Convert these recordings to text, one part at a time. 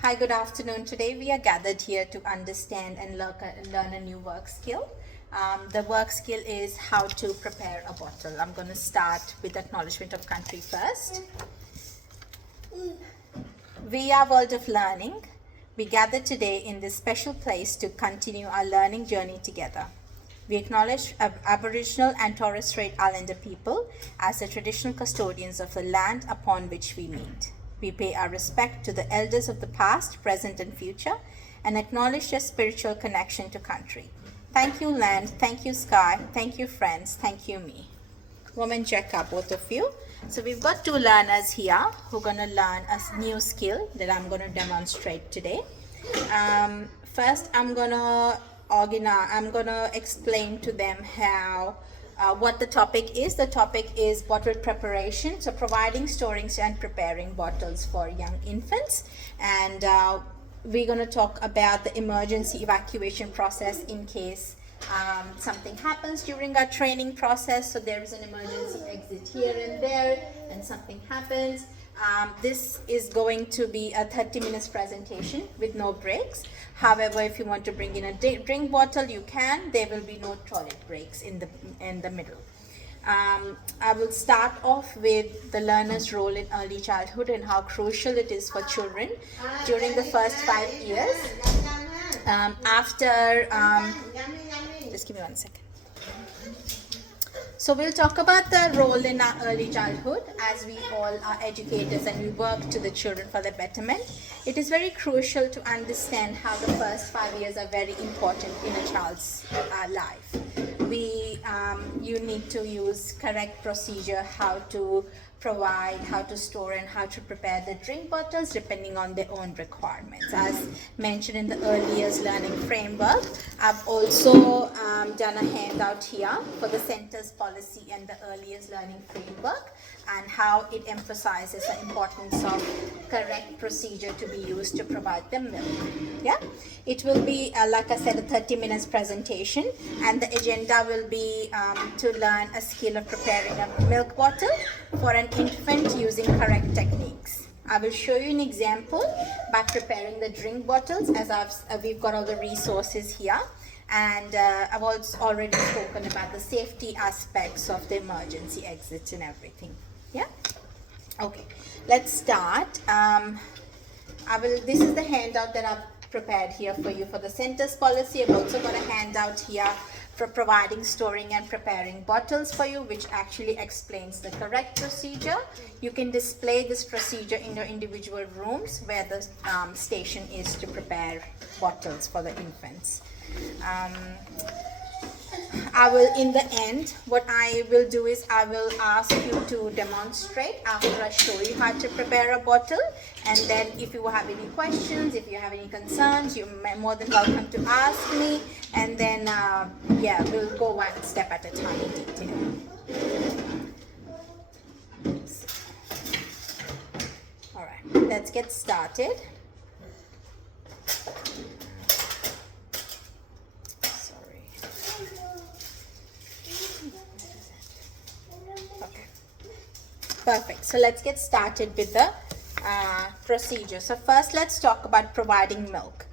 Hi, good afternoon. Today we are gathered here to understand and learn a new work skill. The work skill is how to prepare a bottle. I'm going to start with acknowledgement of country first. We are World of Learning. We gather today in this special place to continue our learning journey together. We acknowledge Aboriginal and Torres Strait Islander people as the traditional custodians of the land upon which we meet. We pay our respect to the elders of the past, present, and future, and acknowledge their spiritual connection to country. Thank you, land. Thank you, sky. Thank you, friends. Thank you, me. Woman check-up, both of you. So we've got two learners here who are going to learn a new skill that I'm going to demonstrate today. First, I'm going to explain to them how what the topic is. The topic is bottle preparation, so providing, storing, and preparing bottles for young infants. And we're going to talk about the emergency evacuation process in case something happens during our training process. So there is an emergency exit here and there, and something happens. This is going to be a 30 minutes presentation with no breaks. However, if you want to bring in a drink bottle, you can. There will be no toilet breaks in the middle. I will start off with the learner's role in early childhood and how crucial it is for children during the first 5 years. Just give me 1 second. So we'll talk about the role in our early childhood, as we all are educators and we work to the children for their betterment. It is very crucial to understand how the first 5 years are very important in a child's life. You need to use correct procedure, how to provide, how to store, and how to prepare the drink bottles depending on their own requirements. As mentioned in the early years learning framework, I've also done a handout here for the center's policy and the early years learning framework, and how it emphasizes the importance of correct procedure to be used to provide them milk. Yeah, it will be like I said, a 30 minutes presentation, and the agenda will be to learn a skill of preparing a milk bottle for an infant using correct techniques. I will show you an example by preparing the drink bottles, as we've got all the resources here, and I've also already spoken about the safety aspects of the emergency exits and everything. Yeah. Okay. Let's start. This is the handout that I've prepared here for you for the center's policy. I've also got a handout here for providing, storing, and preparing bottles for you, which actually explains the correct procedure. You can display this procedure in your individual rooms where the station is to prepare bottles for the infants. I will, in the end, what I will do is I will ask you to demonstrate after I show you how to prepare a bottle, and then if you have any questions, if you have any concerns, you're more than welcome to ask me, and then we'll go one step at a time in detail. All right, let's get started. Perfect. So let's get started with the procedure. So first, let's talk about providing milk.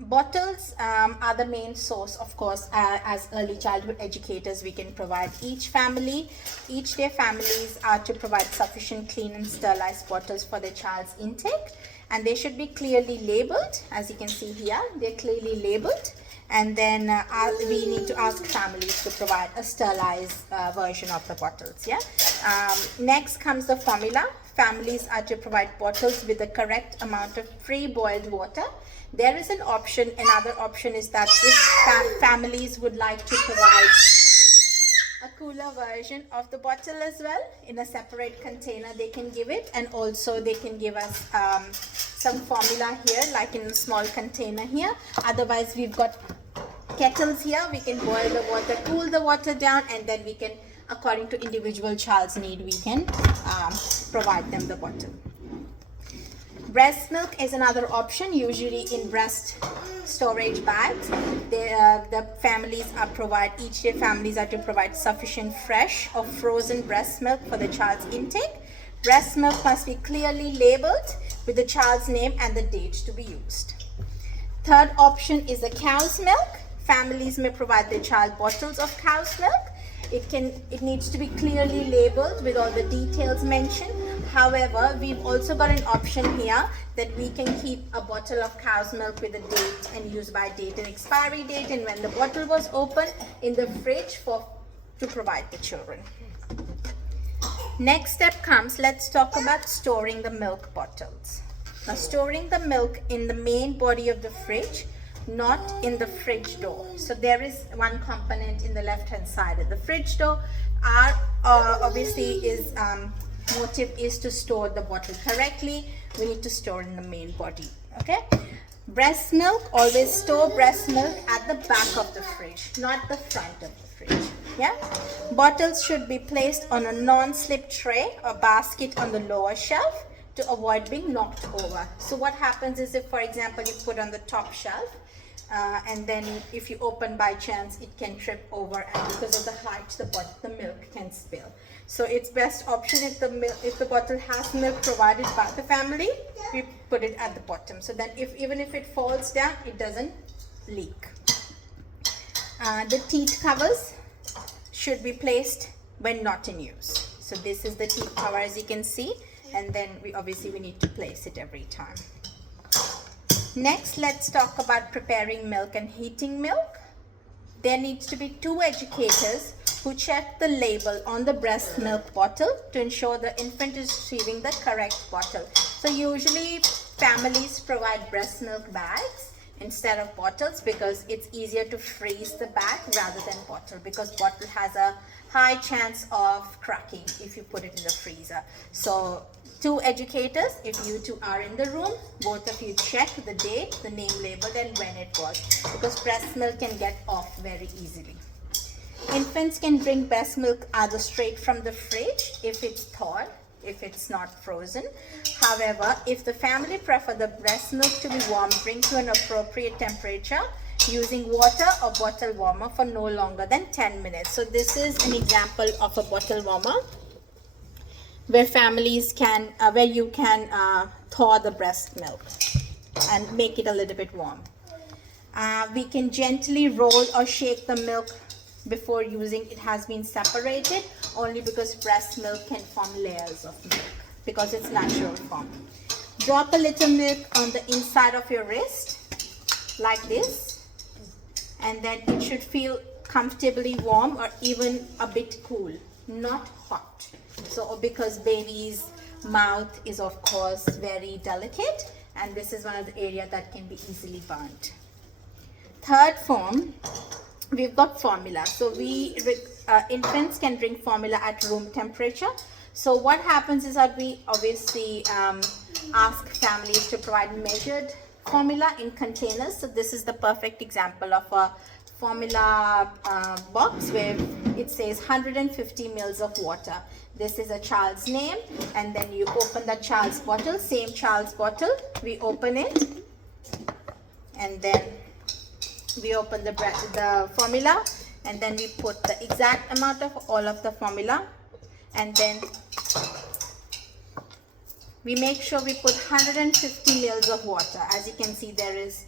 Bottles are the main source, of course. As early childhood educators, we can provide each day families are to provide sufficient clean and sterilized bottles for their child's intake, and they should be clearly labeled. As you can see here, they're clearly labeled. And then we need to ask families to provide a sterilized version of the bottles. Yeah. Next comes the formula. Families are to provide bottles with the correct amount of pre-boiled water. There is an option. Another option is that if families would like to provide a cooler version of the bottle as well in a separate container, they can give it, and also they can give us some formula here, like in a small container here. Otherwise, we've got kettles here. We can boil the water, cool the water down, and then we can, according to individual child's need, we can provide them the bottle. Breast milk is another option, usually in breast storage bags. The families are each day families are to provide sufficient fresh or frozen breast milk for the child's intake. Breast milk must be clearly labeled with the child's name and the date to be used. Third option is the cow's milk. Families may provide their child bottles of cow's milk. It needs to be clearly labeled with all the details mentioned. However, we've also got an option here that we can keep a bottle of cow's milk with a date and use by date and expiry date, and when the bottle was opened in the fridge to provide the children. Next step comes, let's talk about storing the milk bottles. Now, storing the milk in the main body of the fridge, not in the fridge door. So there is one component in the left hand side of the fridge door. Our motive is to store the bottle correctly. We need to store in the main body. Okay. Breast milk, always store breast milk at the back of the fridge, not the front of the fridge. Yeah. Bottles should be placed on a non-slip tray or basket on the lower shelf to avoid being knocked over. So what happens is, if for example you put on the top shelf and then if you open by chance, it can trip over, and because of the height the milk can spill. So it's best option, if the bottle has milk provided by the family, we put it at the bottom, so that even if it falls down, it doesn't leak. The teat covers should be placed when not in use. So this is the teat cover, as you can see, and then we need to place it every time. Next, let's talk about preparing milk and heating milk. There needs to be 2 educators who check the label on the breast milk bottle to ensure the infant is receiving the correct bottle. So usually families provide breast milk bags instead of bottles because it's easier to freeze the bag rather than bottle, because bottle has a high chance of cracking if you put it in the freezer. So 2 educators, if you 2 are in the room, both of you check the date, the name labeled, and when it was, because breast milk can get off very easily. Infants can drink breast milk either straight from the fridge if it's thawed, if it's not frozen. However, if the family prefer the breast milk to be warm, bring to an appropriate temperature using water or bottle warmer for no longer than 10 minutes. So this is an example of a bottle warmer where families can, where you can thaw the breast milk and make it a little bit warm. We can gently roll or shake the milk before using. It has been separated only because breast milk can form layers of milk because it's natural form. Drop a little milk on the inside of your wrist like this, and then it should feel comfortably warm or even a bit cool, not hot. So because baby's mouth is of course very delicate, and this is one of the areas that can be easily burnt. Third form, we've got formula. So infants can drink formula at room temperature. So what happens is that we obviously ask families to provide measured formula in containers. So this is the perfect example of a formula box where it says 150 mils of water. This is a child's name, and then you open the child's bottle, same child's bottle, we open it, and then we open the formula, and then we put the exact amount of all of the formula, and then we make sure we put 150 mils of water. As you can see, there is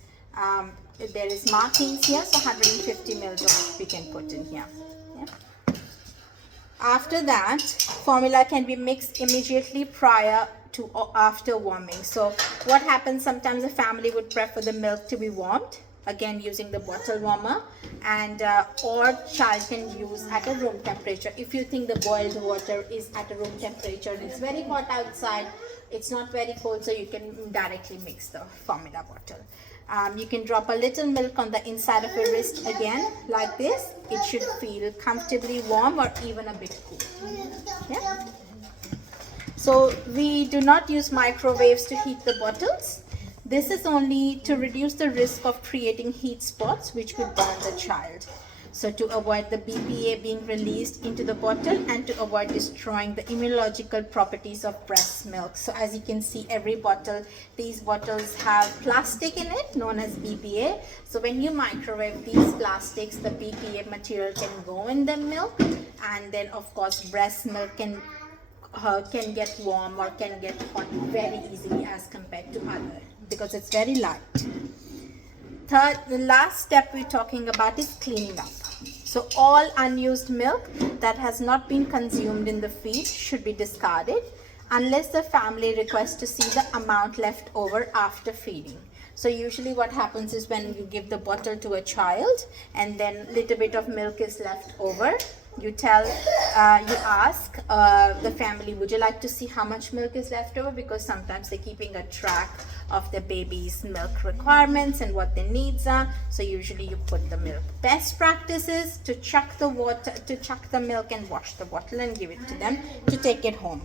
markings here, so 150 mils of we can put in here. Yeah. After that, formula can be mixed immediately prior to or after warming. So what happens, sometimes a family would prefer the milk to be warmed, again using the bottle warmer, and or child can use at a room temperature. If you think the boiled water is at a room temperature and it's very hot outside, it's not very cold, so you can directly mix the formula bottle. You can drop a little milk on the inside of your wrist again like this. It should feel comfortably warm or even a bit cool. Yeah? So we do not use microwaves to heat the bottles. This is only to reduce the risk of creating heat spots which could burn the child. So to avoid the BPA being released into the bottle and to avoid destroying the immunological properties of breast milk. So as you can see, every bottle, these bottles have plastic in it known as BPA. So when you microwave these plastics, the BPA material can go in the milk, and then of course breast milk can can get warm or can get hot very easily as compared to other, because it's very light. Third, the last step we're talking about is cleaning up. So all unused milk that has not been consumed in the feed should be discarded unless the family requests to see the amount left over after feeding. So usually what happens is when you give the bottle to a child and then little bit of milk is left over, you ask the family, would you like to see how much milk is left over? Because sometimes they're keeping a track of the baby's milk requirements and what their needs are. So usually you put the milk. Best practice is to chuck the milk and wash the bottle and give it to them to take it home.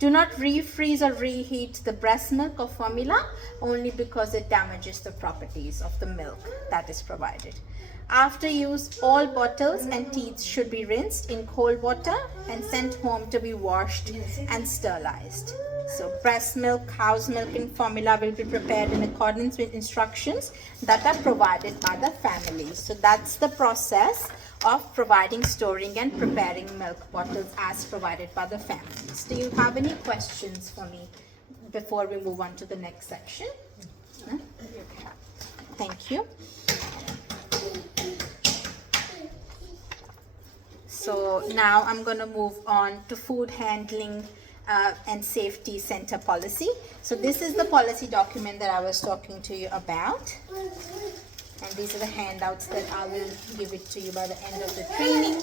Do not refreeze or reheat the breast milk or formula, only because it damages the properties of the milk that is provided. After use, all bottles and teats should be rinsed in cold water and sent home to be washed and sterilized. So breast milk, cow's milk and formula will be prepared in accordance with instructions that are provided by the family. So that's the process of providing, storing and preparing milk bottles as provided by the families. Do you have any questions for me before we move on to the next section? No? Okay. Thank you. So now I'm going to move on to food handling and safety center policy. So this is the policy document that I was talking to you about. And these are the handouts that I will give it to you by the end of the training.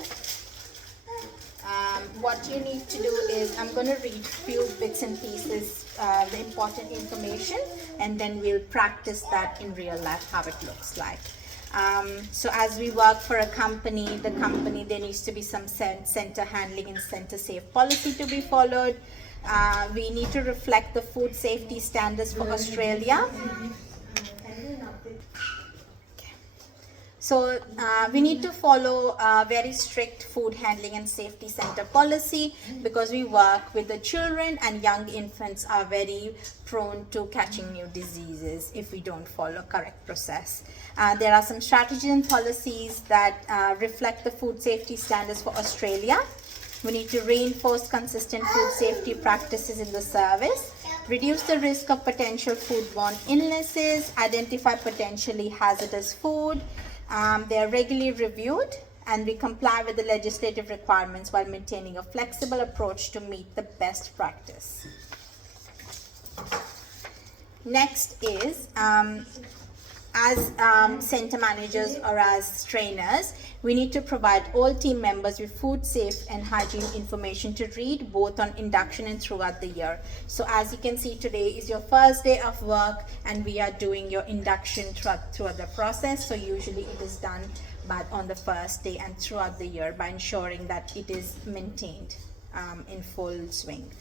What you need to do is, I'm going to read a few bits and pieces, the important information, and then we'll practice that in real life, how it looks like. So as we work for a company, there needs to be some center handling and center safe policy to be followed. We need to reflect the food safety standards for Australia. So we need to follow very strict food handling and safety center policy, because we work with the children, and young infants are very prone to catching new diseases if we don't follow correct process. There are some strategies and policies that reflect the food safety standards for Australia. We need to reinforce consistent food safety practices in the service, reduce the risk of potential foodborne illnesses, identify potentially hazardous food. They are regularly reviewed, and we comply with the legislative requirements while maintaining a flexible approach to meet the best practice. Next is, as center managers or as trainers, we need to provide all team members with food safe and hygiene information to read, both on induction and throughout the year. So as you can see, today is your first day of work, and we are doing your induction throughout the process. So usually it is done on the first day and throughout the year, by ensuring that it is maintained in full swing.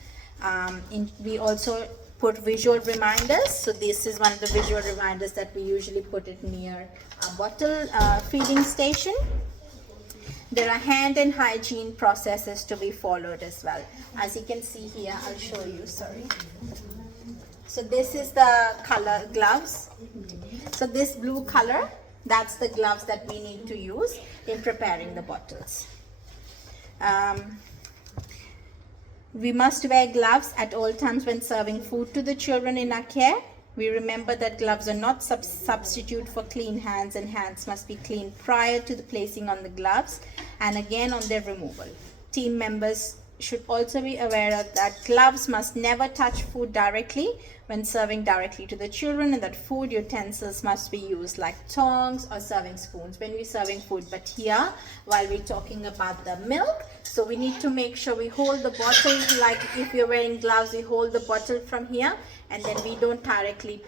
We also put visual reminders. So this is one of the visual reminders that we usually put it near a bottle feeding station. There are hand and hygiene processes to be followed as well. As you can see here, I'll show you, sorry. So this is the color gloves. So this blue color, that's the gloves that we need to use in preparing the bottles. We must wear gloves at all times when serving food to the children in our care. We remember that gloves are not substitute for clean hands, and hands must be cleaned prior to the placing on the gloves and again on their removal. Team members should also be aware of that gloves must never touch food directly when serving directly to the children, and that food utensils must be used like tongs or serving spoons when we're serving food. But here, while we're talking about the milk, so we need to make sure we hold the bottle, like if you're wearing gloves, we hold the bottle from here, and then we don't directly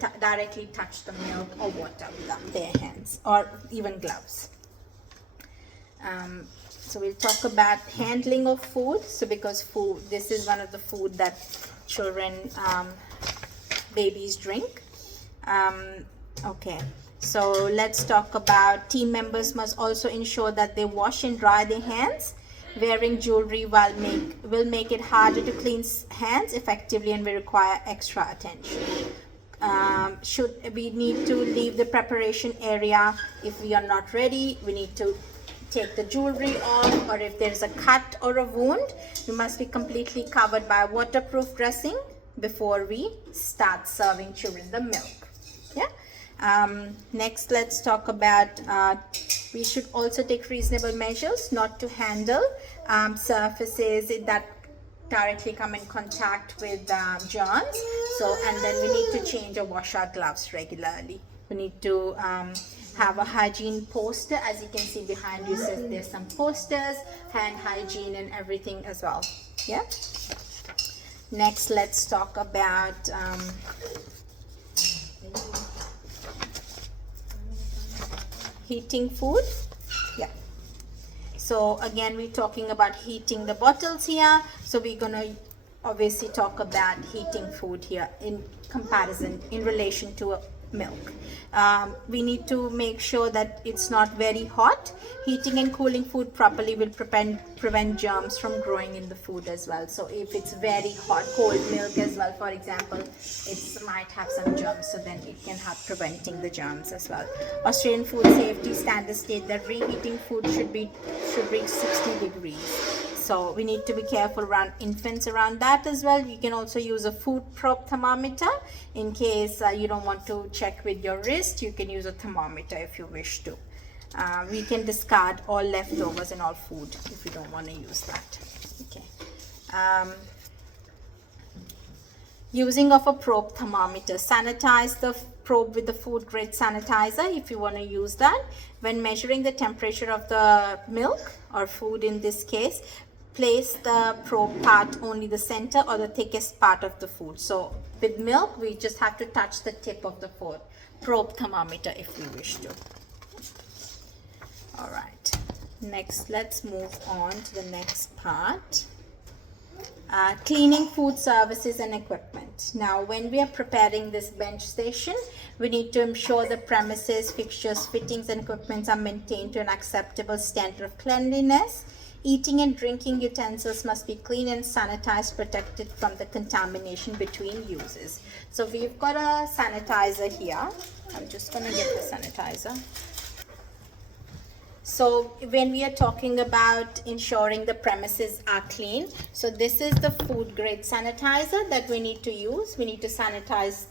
touch the milk or water with our bare hands or even gloves. So we'll talk about handling of food. So because food, this is one of the food that children, babies drink. Okay, so let's talk about team members must also ensure that they wash and dry their hands. Wearing jewelry will make it harder to clean hands effectively, and will require extra attention. We need to leave the preparation area if we are not ready. We need to take the jewelry off, or if there's a cut or a wound, you must be completely covered by a waterproof dressing before we start serving children the milk. Yeah. Next, let's talk about we should also take reasonable measures not to handle surfaces that directly come in contact with germs. So, and then we need to change or wash our gloves regularly. We need to have a hygiene poster. As you can see behind you, says there's some posters, hand hygiene and everything as well. Yeah. Next, let's talk about heating food. Yeah. So again, we're talking about heating the bottles here. So we're gonna obviously talk about heating food here in comparison, in relation to milk. We need to make sure that it's not very hot. Heating and cooling food properly will prevent germs from growing in the food as well. So if it's very hot, cold milk as well, for example, it might have some germs, so then it can help preventing the germs as well. Australian food safety standards state that reheating food should reach 60 degrees. So we need to be careful around infants around that as well. You can also use a food probe thermometer in case you don't want to check with your wrist. You can use a thermometer if you wish to. We can discard all leftovers and all food if you don't want to use that. Okay. Using of a probe thermometer. Sanitize the probe with the food grade sanitizer if you want to use that. When measuring the temperature of the milk or food in this case, place the probe part only the center or the thickest part of the food. So with milk, we just have to touch the tip of the probe thermometer if we wish to. All right. Next, let's move on to the next part. Cleaning food services and equipment. Now, when we are preparing this bench station, we need to ensure the premises, fixtures, fittings, and equipment are maintained to an acceptable standard of cleanliness. Eating and drinking utensils must be clean and sanitized, protected from the contamination between uses. So we've got a sanitizer here. I'm just going to get the sanitizer. So when we are talking about ensuring the premises are clean, so this is the food grade sanitizer that we need to use. We need to sanitize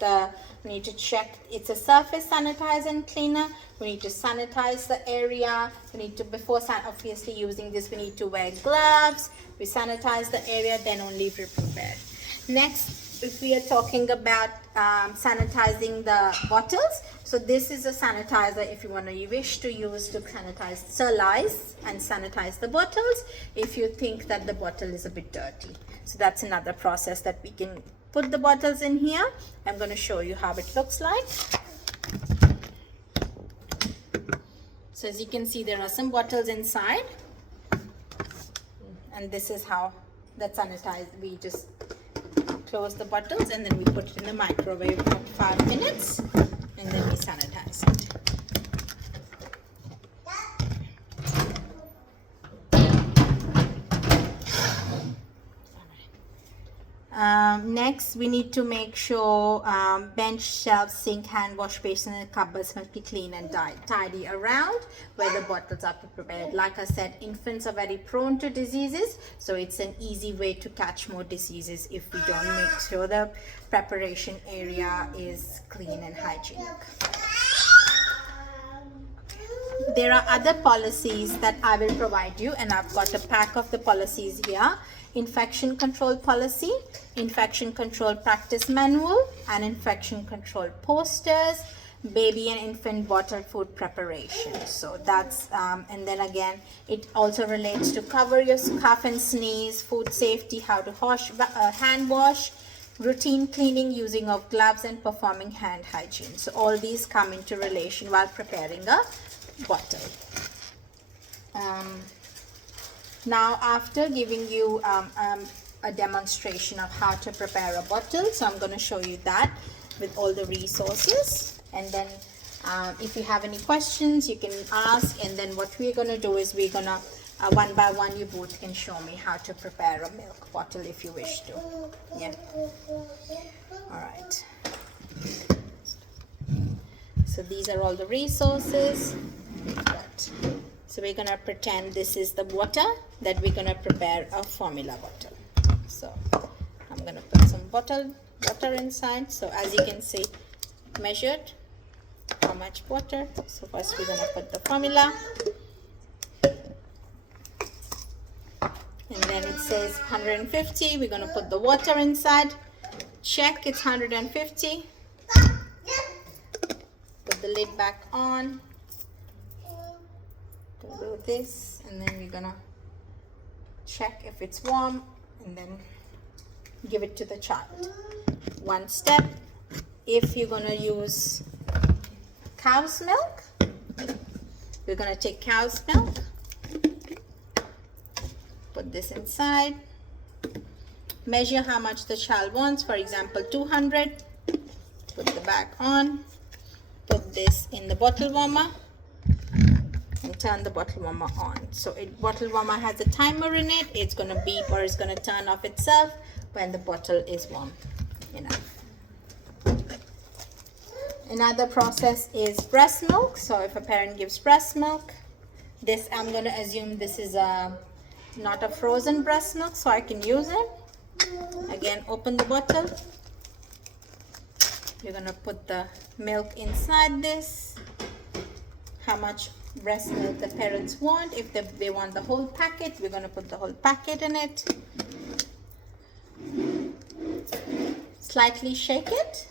we need to check, it's a surface sanitizer and cleaner. We need to sanitize the area. We need to, before obviously using this, we need to wear gloves. We sanitize the area, then only we prepare. Next, if we are talking about sanitizing the bottles, so this is a sanitizer if you wish to use to sanitize, sterilize and sanitize the bottles if you think that the bottle is a bit dirty. So that's another process that we can put the bottles in here. I'm going to show you how it looks like. So as you can see, there are some bottles inside, and this is how that sanitize. We just close the bottles and then we put it in the microwave for 5 minutes and then we sanitize it. Next, we need to make sure bench, shelves, sink, hand wash basin and cupboards must be clean and tidy around where the bottles are prepared. Like I said, infants are very prone to diseases, so it's an easy way to catch more diseases if we don't make sure the preparation area is clean and hygienic. There are other policies that I will provide you, and I've got a pack of the policies here. Infection control policy, infection control practice manual, and infection control posters, baby and infant bottled food preparation. So that's and then again it also relates to cover your cough and sneeze, food safety, how to hand wash, routine cleaning, using of gloves, and performing hand hygiene. So all these come into relation while preparing a bottle. Now, after giving you a demonstration of how to prepare a bottle, so I'm going to show you that with all the resources, and then if you have any questions you can ask, and then what we're going to do is we're going to one by one you both can show me how to prepare a milk bottle if you wish to. Yeah. All right. So these are all the resources. We've got So we're gonna pretend this is the water that we're gonna prepare a formula bottle. So I'm gonna put some water inside. So as you can see, measured how much water. So first we're gonna put the formula, and then it says 150. We're gonna put the water inside, check it's 150, put the lid back on, do this, and then we're gonna check if it's warm and then give it to the child. One step, if you're gonna use cow's milk, we're gonna take cow's milk, put this inside, measure how much the child wants, for example 200, put the back on, put this in the bottle warmer and turn the bottle warmer on. So bottle warmer has a timer in it. It's going to beep or it's going to turn off itself when the bottle is warm enough. Another process is breast milk. So if a parent gives breast milk, this I'm going to assume this is not a frozen breast milk, so I can use it. Again, open the bottle. You're going to put the milk inside this. How much breast milk the parents want. If they want the whole packet, we're going to put the whole packet in it. Slightly shake it,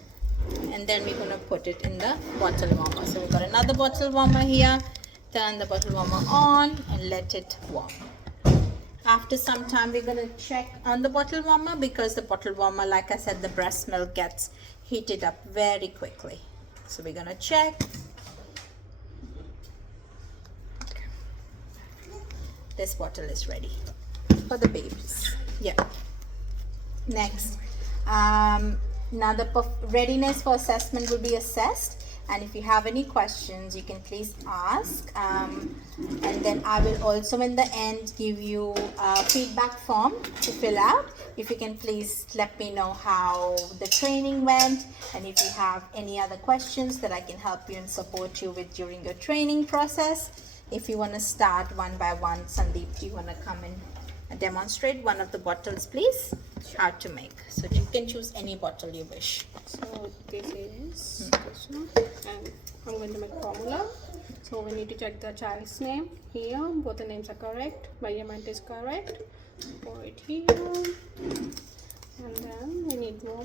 and then we're going to put it in the bottle warmer. So we've got another bottle warmer here. Turn the bottle warmer on and let it warm. After some time, we're going to check on the bottle warmer, because the bottle warmer, like I said, the breast milk gets heated up very quickly. So we're going to check. This bottle is ready for the babies. Yeah. Next, now the readiness for assessment will be assessed, and if you have any questions, you can please ask, and then I will also in the end give you a feedback form to fill out. If you can please let me know how the training went, and if you have any other questions that I can help you and support you with during your training process. If you want to start one by one, Sandeep, do you want to come and demonstrate one of the bottles, please? How to make. So you can choose any bottle you wish. So this is this one, and I'm going to make formula. So we need to check the child's name here. Both the names are correct. Measurement is correct. Pour it here, and then we need more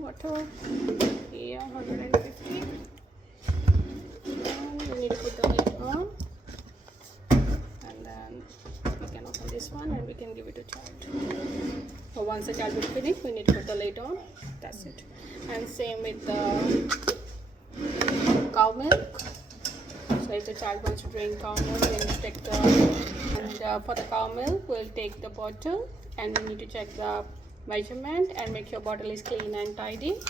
water. Here, 150. And we need to put the lid on, and then we can open this one and we can give it to child. So once the child will finish, we need to put the lid on. That's it. And same with the cow milk. So if the child wants to drink cow milk, we need to take the, and for the cow milk, we'll take the bottle and we need to check the measurement and make sure bottle is clean and tidy,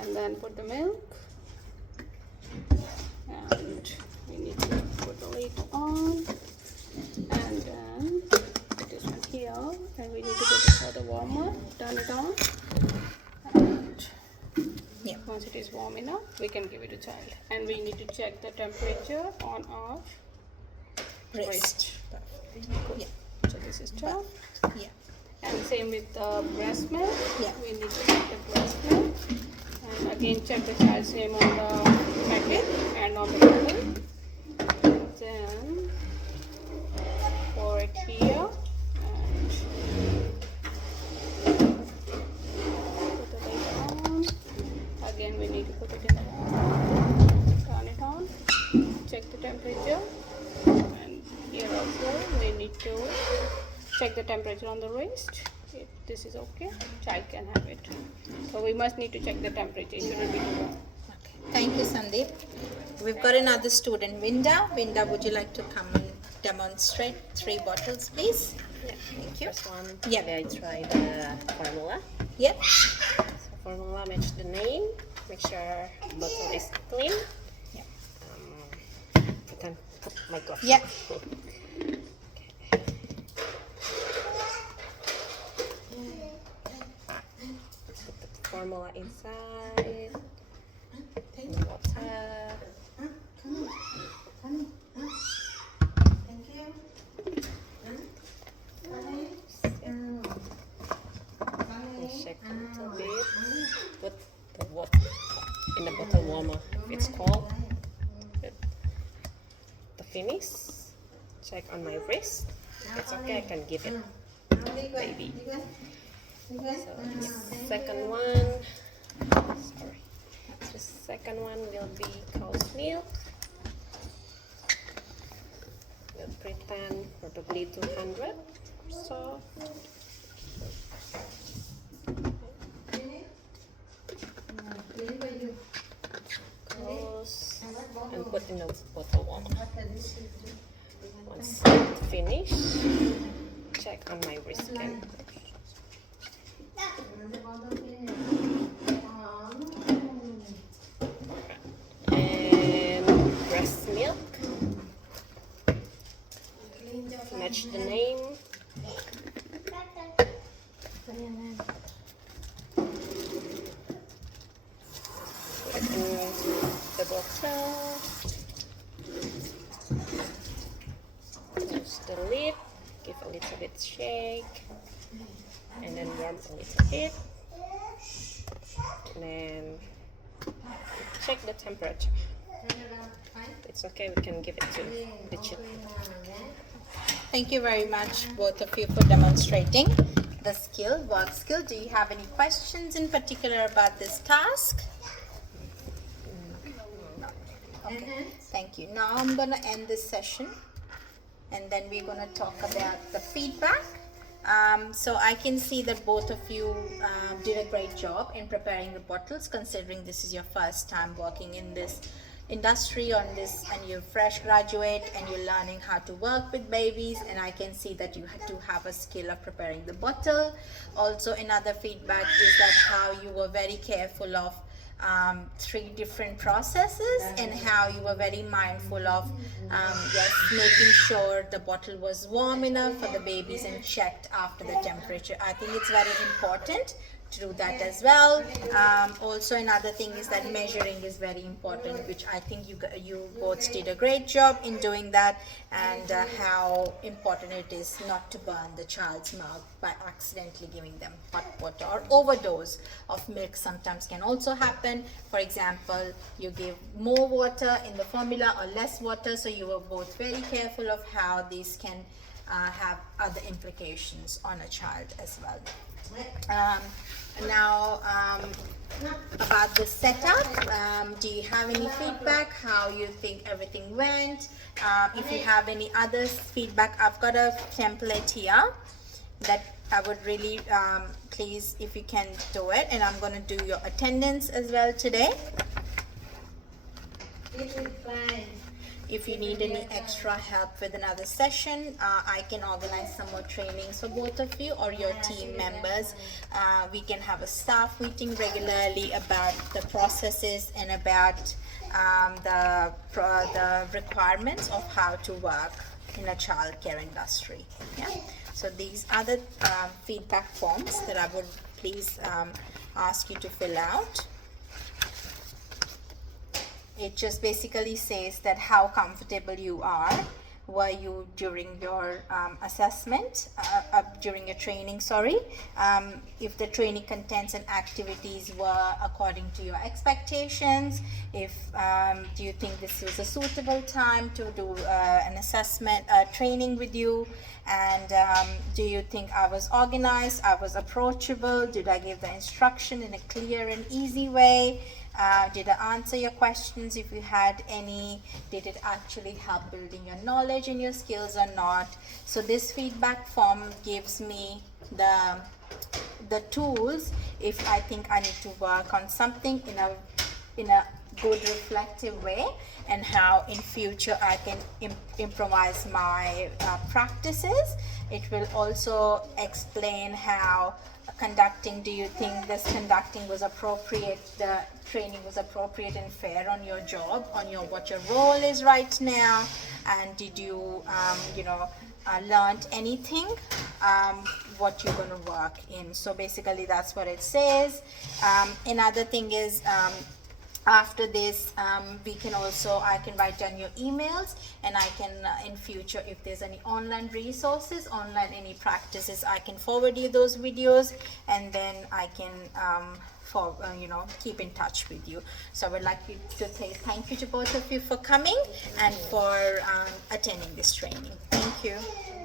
and then put the milk. And we need to put the lid on, and then put this one here, and we need to put it for the warmer, turn it on, and Yeah. once it is warm enough, we can give it to child. And we need to check the temperature on our wrist. Yeah. So this is 12. Yeah. And same with the breast milk. Yeah. We need to check the breast milk. And again, check the child's name on the packet and on the bottle. Then pour it here and put the lid on. Again, we need to put it in the, turn it on, check the temperature, and here also we need to check the temperature on the wrist. If this is okay, child can have it. So we must need to check the temperature. It shouldn't be too warm. Okay. Thank you, Sandeep. We've got another student, Vinda. Vinda, would you like to come and demonstrate 3 bottles, please? Yeah. Thank you. First one, Yeah. I try the formula. Yep. So formula, match the name, make sure bottle is clean. Yep. You can put my glass. Yep. Put the formula inside. And water. And shake a little bit. Put the water in the bottle warmer if it's cold. Good. To finish, check on my wrist. If it's okay, I can give it baby. So the second one, sorry, the second one will be cow's milk. We'll pretend probably 200. So close and put in the bottle warmer. Once it's finished, check on my wrist again. And breast milk. Match the name. Put it in the bottle. Close the lid. Give a little bit shake. And then warm a little bit. And then check the temperature. It's okay, we can give it to the children. Thank you very much, both of you, for demonstrating the skill, work skill. Do you have any questions in particular about this task? No. Okay. Thank you. Now I'm going to end this session, and then we're going to talk about the feedback. So I can see that both of you did a great job in preparing the bottles, considering this is your first time working in this industry on this, and you're fresh graduate and you're learning how to work with babies, and I can see that you do have a skill of preparing the bottle. Also, another feedback is that how you were very careful of 3 different processes, and how you were very mindful of yes, making sure the bottle was warm enough for the babies and checked after the temperature. I think it's very important to do that as well. Also, another thing is that measuring is very important, which I think you both did a great job in doing that, and how important it is not to burn the child's mouth by accidentally giving them hot water, or overdose of milk sometimes can also happen. For example, you give more water in the formula or less water, so you were both very careful of how these can have other implications on a child as well. Now, about the setup, do you have any feedback? How you think everything went? If you have any other feedback, I've got a template here that I would really please if you can do it, and I'm going to do your attendance as well today. If you need any extra help with another session, I can organize some more trainings for both of you or your team members. We can have a staff meeting regularly about the processes and about the requirements of how to work in a childcare industry. Yeah. So these are the feedback forms that I would please ask you to fill out. It just basically says that how comfortable you were you during your assessment, during your training, sorry. If the training contents and activities were according to your expectations, if do you think this was a suitable time to do an assessment training with you, and do you think I was organized, I was approachable, did I give the instruction in a clear and easy way? Did I answer your questions if you had any? Did it actually help building your knowledge and your skills or not? So this feedback form gives me the tools if I think I need to work on something in a good reflective way, and how in future I can improvise my practices. It will also explain how conducting, do you think this conducting was appropriate, the training was appropriate and fair on your job, on your what your role is right now, and did you learned anything what you're going to work in. So basically that's what it says. Another thing is after this, I can write down your emails, and I can in future, if there's any online resources, any practices, I can forward you those videos, and then I can keep in touch with you. So I would like you to say thank you to both of you for coming and for attending this training. Thank you.